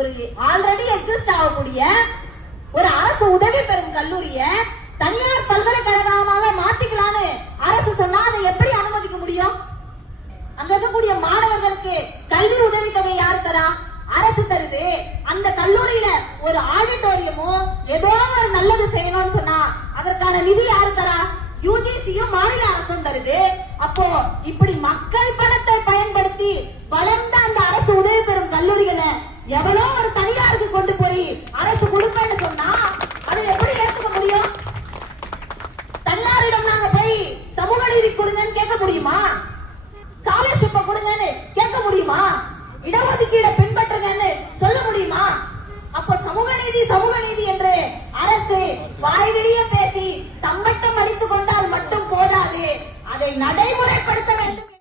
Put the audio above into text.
ஒரு already exist ஆகக்கூடிய ஒரு அரசு உதவி பெறும் கல்லூரிய தனியார் பல்கலைக்கழகமாக மாத்திக்கலான்னு அரசு சொன்னா அதை எப்படி அனுமதிக்க முடியும்? அங்க இருக்கக்கூடிய மாணவர்களுக்கு கல்வி உதவித்தொகை யார் தரா? அரசு தருது. அந்த கல்லூரியில ஒரு ஆடிட்டோரியமோ ஏதோ ஒரு நல்லது செய்யணும்னு சொன்னா அதற்கான நிதி யாரு தரா? யூஜிசியும் மாநில அரசும் தருது. அப்போ இப்படி மக்கள் பணத்தை பயன்படுத்தி வளர்ந்த அந்த அரசு உதவி பெறும் கல்லூரிகளை எவ்வளோ ஒரு தனியாருக்கு கொண்டு போய் அரசு கொடுப்பேன்னு சொன்னா அதை எப்படி ஏற்றுக்க முடியும்? தனியாரிடம் நாங்க போய் சமூக நீதி கொடுங்கன்னு கேட்க முடியுமா? ஸ்காலர்ஷிப்பை கொடுங்கன்னு கேட்க முடியுமா? இடஒதுக்கீடை பின்பற்றுங்கன்னு சொல்ல முடியுமா? அப்ப சமூக நீதி என்று அரசு வாய்வழியே பேசி தம்பட்டம் அளித்துக் கொண்டால் மட்டும் போதாது, அதை நடைமுறைப்படுத்த வேண்டும்.